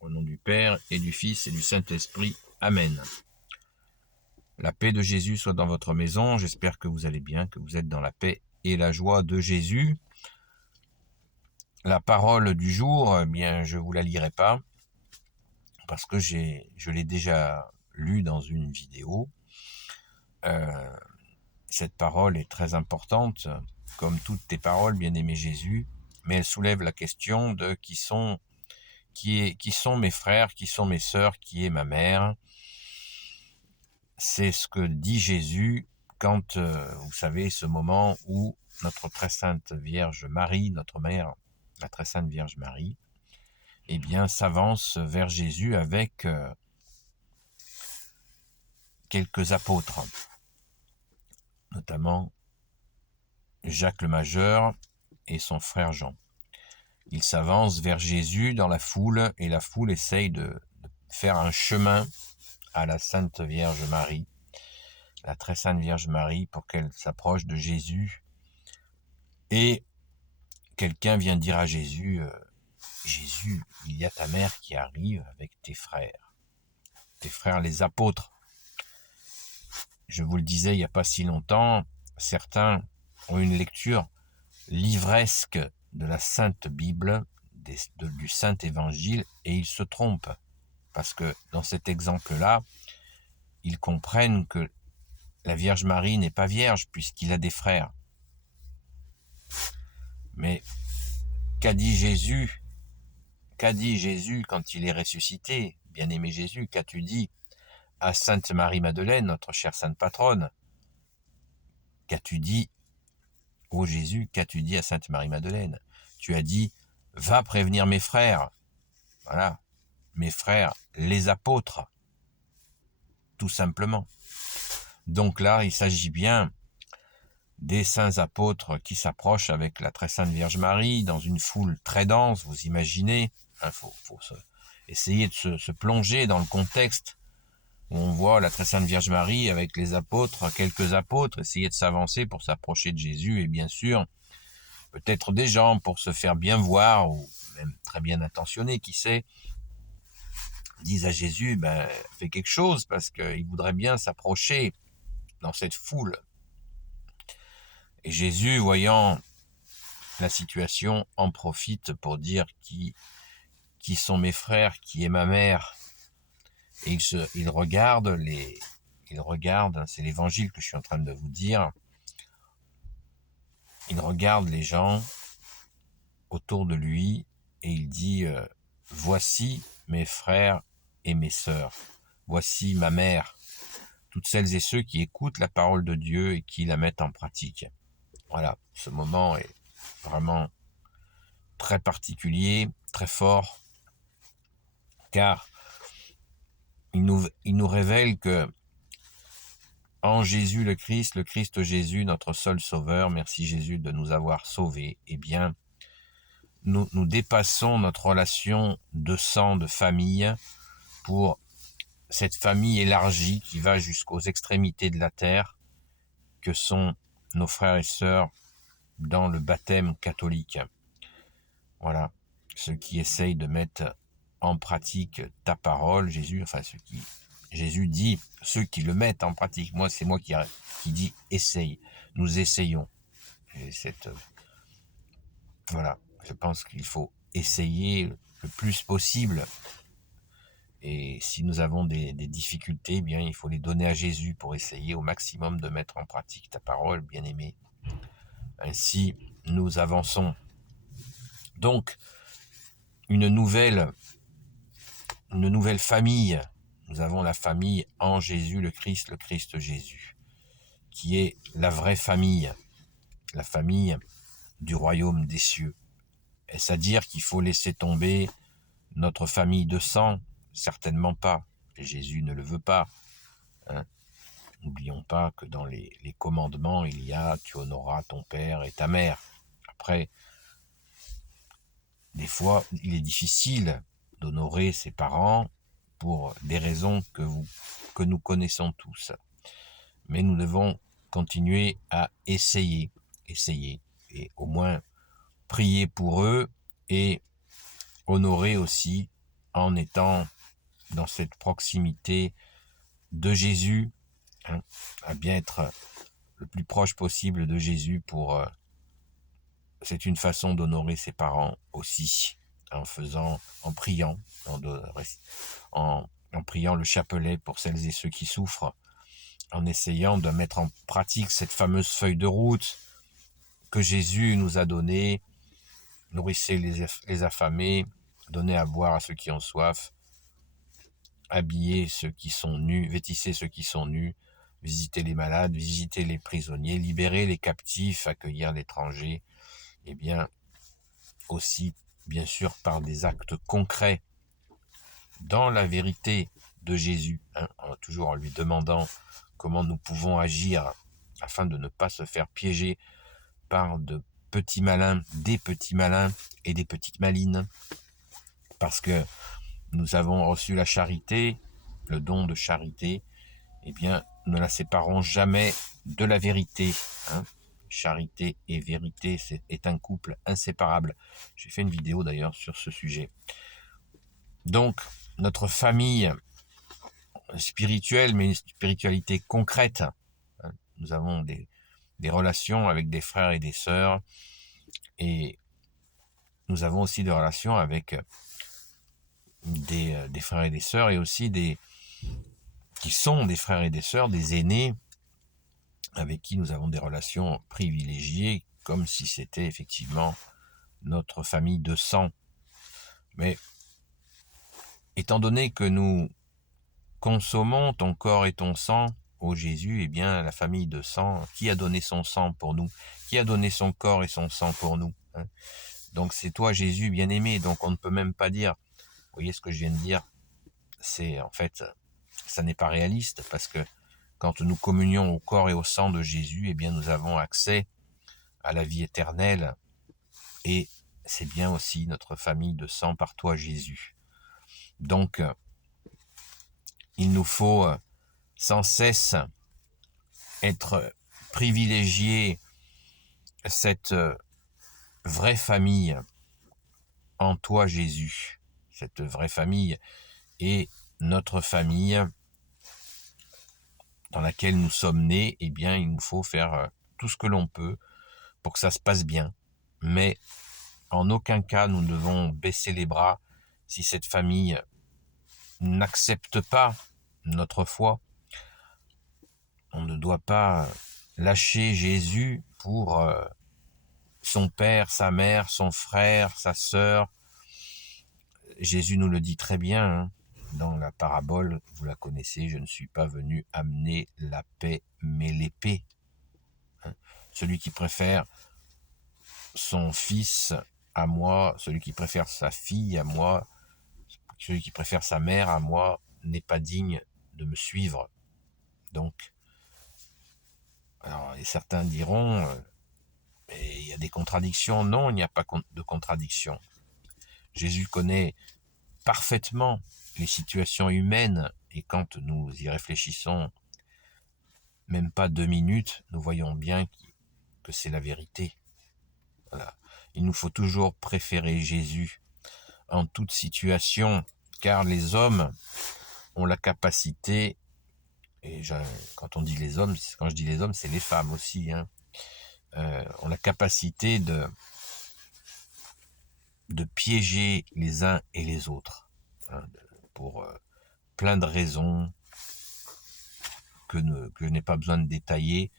Au nom du Père et du Fils et du Saint-Esprit. Amen. La paix de Jésus soit dans votre maison. J'espère que vous allez bien, que vous êtes dans la paix et la joie de Jésus. La parole du jour, eh bien, je vous la lirai pas parce que je l'ai déjà lue dans une vidéo. Cette parole est très importante, comme toutes tes paroles, bien-aimé Jésus, mais elle soulève la question de qui sont mes frères, qui sont mes sœurs, qui est ma mère. C'est ce que dit Jésus quand, vous savez, ce moment où notre très sainte Vierge Marie, notre mère, la très sainte Vierge Marie, eh bien, s'avance vers Jésus avec quelques apôtres, notamment Jacques le Majeur et son frère Jean. Ils s'avancent vers Jésus dans la foule et la foule essaye de faire un chemin à la Sainte Vierge Marie, la très sainte Vierge Marie, pour qu'elle s'approche de Jésus. Et quelqu'un vient dire à Jésus, Jésus, il y a ta mère qui arrive avec tes frères les apôtres. Je vous le disais il n'y a pas si longtemps, certains ont une lecture livresque de la Sainte Bible, du Saint Évangile, et ils se trompent. Parce que dans cet exemple-là, ils comprennent que la Vierge Marie n'est pas vierge puisqu'il a des frères. Mais qu'a dit Jésus quand il est ressuscité? Bien-aimé Jésus, qu'as-tu dit à Sainte Marie-Madeleine, notre chère sainte patronne? Qu'as-tu dit, ô Jésus, qu'as-tu dit à Sainte Marie-Madeleine? Tu as dit, va prévenir mes frères. Voilà, mes frères, les apôtres, tout simplement. Donc là, il s'agit bien des saints apôtres qui s'approchent avec la très sainte Vierge Marie dans une foule très dense, vous imaginez. Il faut essayer de se plonger dans le contexte où on voit la très sainte Vierge Marie avec les apôtres, quelques apôtres, essayer de s'avancer pour s'approcher de Jésus, et bien sûr, peut-être des gens pour se faire bien voir, ou même très bien intentionnés, qui sait, disent à Jésus, fais quelque chose, parce qu'il voudrait bien s'approcher dans cette foule. Et Jésus, voyant la situation, en profite pour dire qui sont mes frères, qui est ma mère. Et il regarde, c'est l'évangile que je suis en train de vous dire, il regarde les gens autour de lui et il dit, voici mes frères et mes sœurs, voici ma mère, toutes celles et ceux qui écoutent la parole de Dieu et qui la mettent en pratique. Voilà, ce moment est vraiment très particulier, très fort, car il nous révèle que en Jésus le Christ Jésus, notre seul sauveur, merci Jésus de nous avoir sauvés, eh bien, nous dépassons notre relation de sang, de famille, pour cette famille élargie qui va jusqu'aux extrémités de la terre, que sont nos frères et sœurs dans le baptême catholique. Voilà, ceux qui essayent de mettre en pratique ta parole, Jésus, Jésus dit, ceux qui le mettent en pratique. Moi, c'est moi qui dit essaye. Nous essayons. Et voilà, je pense qu'il faut essayer le plus possible. Et si nous avons des difficultés, eh bien, il faut les donner à Jésus pour essayer au maximum de mettre en pratique ta parole, bien-aimé. Ainsi, nous avançons. Donc, une nouvelle famille. Nous avons la famille en Jésus le Christ Jésus, qui est la vraie famille, la famille du royaume des cieux. Est-ce à dire qu'il faut laisser tomber notre famille de sang? Certainement pas. Et Jésus ne le veut pas. Hein. N'oublions pas que dans les commandements, il y a « tu honoreras ton père et ta mère ». Après, des fois, il est difficile d'honorer ses parents pour des raisons que nous connaissons tous. Mais nous devons continuer à essayer, et au moins prier pour eux et honorer aussi en étant dans cette proximité de Jésus, hein, à bien être le plus proche possible de Jésus c'est une façon d'honorer ses parents aussi, en priant, en priant le chapelet pour celles et ceux qui souffrent, en essayant de mettre en pratique cette fameuse feuille de route que Jésus nous a donnée: nourrissez les affamés, donnez à boire à ceux qui ont soif, habillez ceux qui sont nus, vêtissez ceux qui sont nus, visitez les malades, visitez les prisonniers, libérez les captifs, accueillir l'étranger, et bien aussi, bien sûr, par des actes concrets, dans la vérité de Jésus, hein, toujours en lui demandant comment nous pouvons agir afin de ne pas se faire piéger par de petits malins, des petits malins et des petites malines, parce que nous avons reçu la charité, le don de charité, eh bien, ne la séparons jamais de la vérité, hein. Charité et vérité, est un couple inséparable. J'ai fait une vidéo d'ailleurs sur ce sujet. Donc, notre famille spirituelle, mais une spiritualité concrète, hein. Nous avons des relations avec des frères et des sœurs, et nous avons aussi des relations avec des frères et des sœurs, et aussi qui sont des frères et des sœurs, des aînés, avec qui nous avons des relations privilégiées, comme si c'était effectivement notre famille de sang. Mais étant donné que nous consommons ton corps et ton sang, ô Jésus, eh bien la famille de sang, qui a donné son sang pour nous? Qui a donné son corps et son sang pour nous, hein? Donc c'est toi, Jésus, bien-aimé. Donc on ne peut même pas dire, vous voyez ce que je viens de dire, c'est en fait, ça n'est pas réaliste, parce que quand nous communions au corps et au sang de Jésus, eh bien nous avons accès à la vie éternelle, et c'est bien aussi notre famille de sang par toi, Jésus. Donc, il nous faut sans cesse être privilégié cette vraie famille en toi, Jésus. Cette vraie famille est notre famille dans laquelle nous sommes nés. Eh bien, il nous faut faire tout ce que l'on peut pour que ça se passe bien. Mais en aucun cas, nous ne devons baisser les bras si cette famille n'accepte pas notre foi. On ne doit pas lâcher Jésus pour son père, sa mère, son frère, sa sœur. Jésus nous le dit très bien, hein, dans la parabole, vous la connaissez: je ne suis pas venu amener la paix, mais l'épée. Hein. Celui qui préfère son fils à moi, celui qui préfère sa fille à moi, celui qui préfère sa mère à moi, n'est pas digne de me suivre. Donc, alors, et certains diront, mais il y a des contradictions. Non, il n'y a pas de contradiction. Jésus connaît parfaitement les situations humaines, et quand nous y réfléchissons même pas 2 minutes, nous voyons bien que c'est la vérité. Voilà. Il nous faut toujours préférer Jésus en toute situation, car les hommes ont la capacité, et quand on dit les hommes, quand je dis les hommes, c'est les femmes aussi, hein, ont la capacité de piéger les uns et les autres, hein, pour plein de raisons que je n'ai pas besoin de détailler.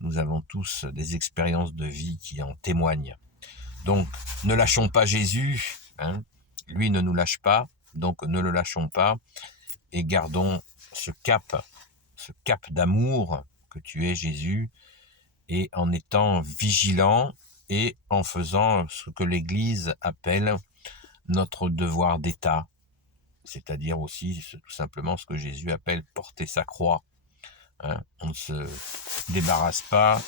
Nous avons tous des expériences de vie qui en témoignent. Donc, ne lâchons pas Jésus, hein. Lui ne nous lâche pas, donc ne le lâchons pas, et gardons ce cap d'amour que tu es, Jésus, et en étant vigilants et en faisant ce que l'Église appelle notre devoir d'État, c'est-à-dire aussi tout simplement ce que Jésus appelle porter sa croix. Hein, on ne se débarrasse pas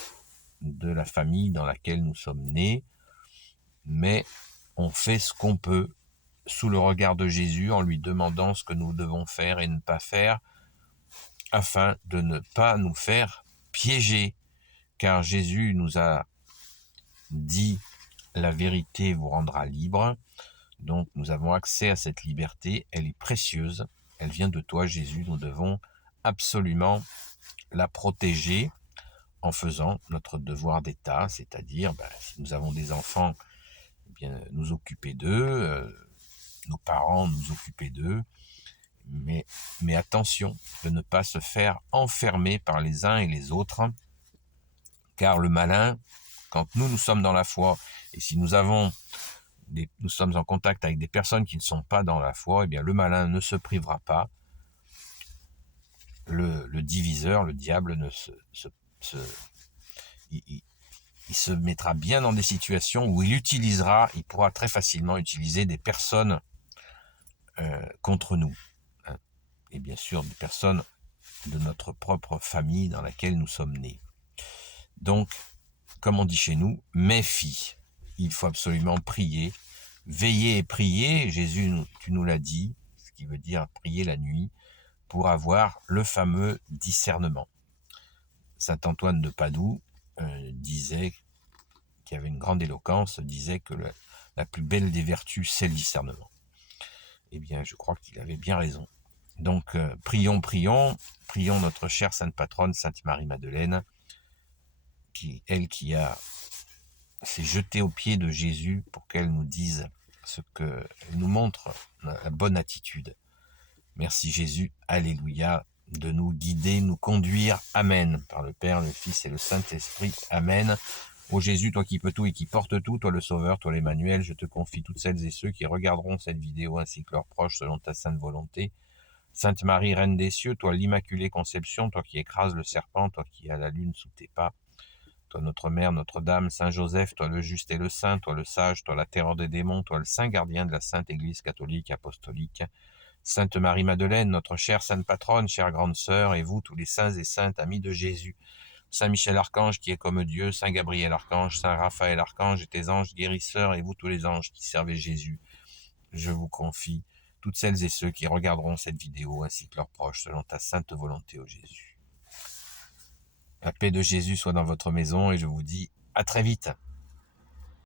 de la famille dans laquelle nous sommes nés, mais on fait ce qu'on peut sous le regard de Jésus, en lui demandant ce que nous devons faire et ne pas faire, afin de ne pas nous faire piéger, car Jésus nous a dit: la vérité vous rendra libre. Donc nous avons accès à cette liberté, elle est précieuse, elle vient de toi Jésus, nous devons absolument la protéger en faisant notre devoir d'État, c'est-à-dire si nous avons des enfants, eh bien, nous occuper d'eux, nos parents nous occuper d'eux, mais attention de ne pas se faire enfermer par les uns et les autres, car le malin, quand nous sommes dans la foi, et si nous sommes en contact avec des personnes qui ne sont pas dans la foi, eh bien le malin ne se privera pas, le diviseur, le diable, il se mettra bien dans des situations où il pourra très facilement utiliser des personnes contre nous, hein, et bien sûr des personnes de notre propre famille dans laquelle nous sommes nés. Donc, comme on dit chez nous, méfie. Il faut absolument prier, veiller et prier. Jésus, tu nous l'as dit, ce qui veut dire prier la nuit, pour avoir le fameux discernement. Saint Antoine de Padoue disait, qui avait une grande éloquence, disait que la plus belle des vertus, c'est le discernement. Eh bien, je crois qu'il avait bien raison. Donc, prions notre chère Sainte Patronne, Sainte Marie-Madeleine, elle qui s'est jetée aux pieds de Jésus pour qu'elle nous dise elle nous montre la bonne attitude. Merci Jésus, alléluia, de nous guider, nous conduire, amen, par le Père, le Fils et le Saint-Esprit, amen. Ô Jésus, toi qui peux tout et qui portes tout, toi le Sauveur, toi l'Emmanuel, je te confie toutes celles et ceux qui regarderont cette vidéo ainsi que leurs proches selon ta sainte volonté. Sainte Marie, Reine des cieux, toi l'Immaculée Conception, toi qui écrases le serpent, toi qui as la lune sous tes pas, toi notre Mère, Notre-Dame, Saint Joseph, toi le juste et le saint, toi le sage, toi la terreur des démons, toi le saint gardien de la Sainte Église catholique apostolique, Sainte Marie-Madeleine, notre chère Sainte Patronne, chère grande sœur, et vous tous les saints et saintes amis de Jésus, Saint Michel Archange qui est comme Dieu, Saint Gabriel Archange, Saint Raphaël Archange et tes anges guérisseurs, et vous tous les anges qui servez Jésus, je vous confie toutes celles et ceux qui regarderont cette vidéo ainsi que leurs proches selon ta sainte volonté, ô Jésus. La paix de Jésus soit dans votre maison et je vous dis à très vite.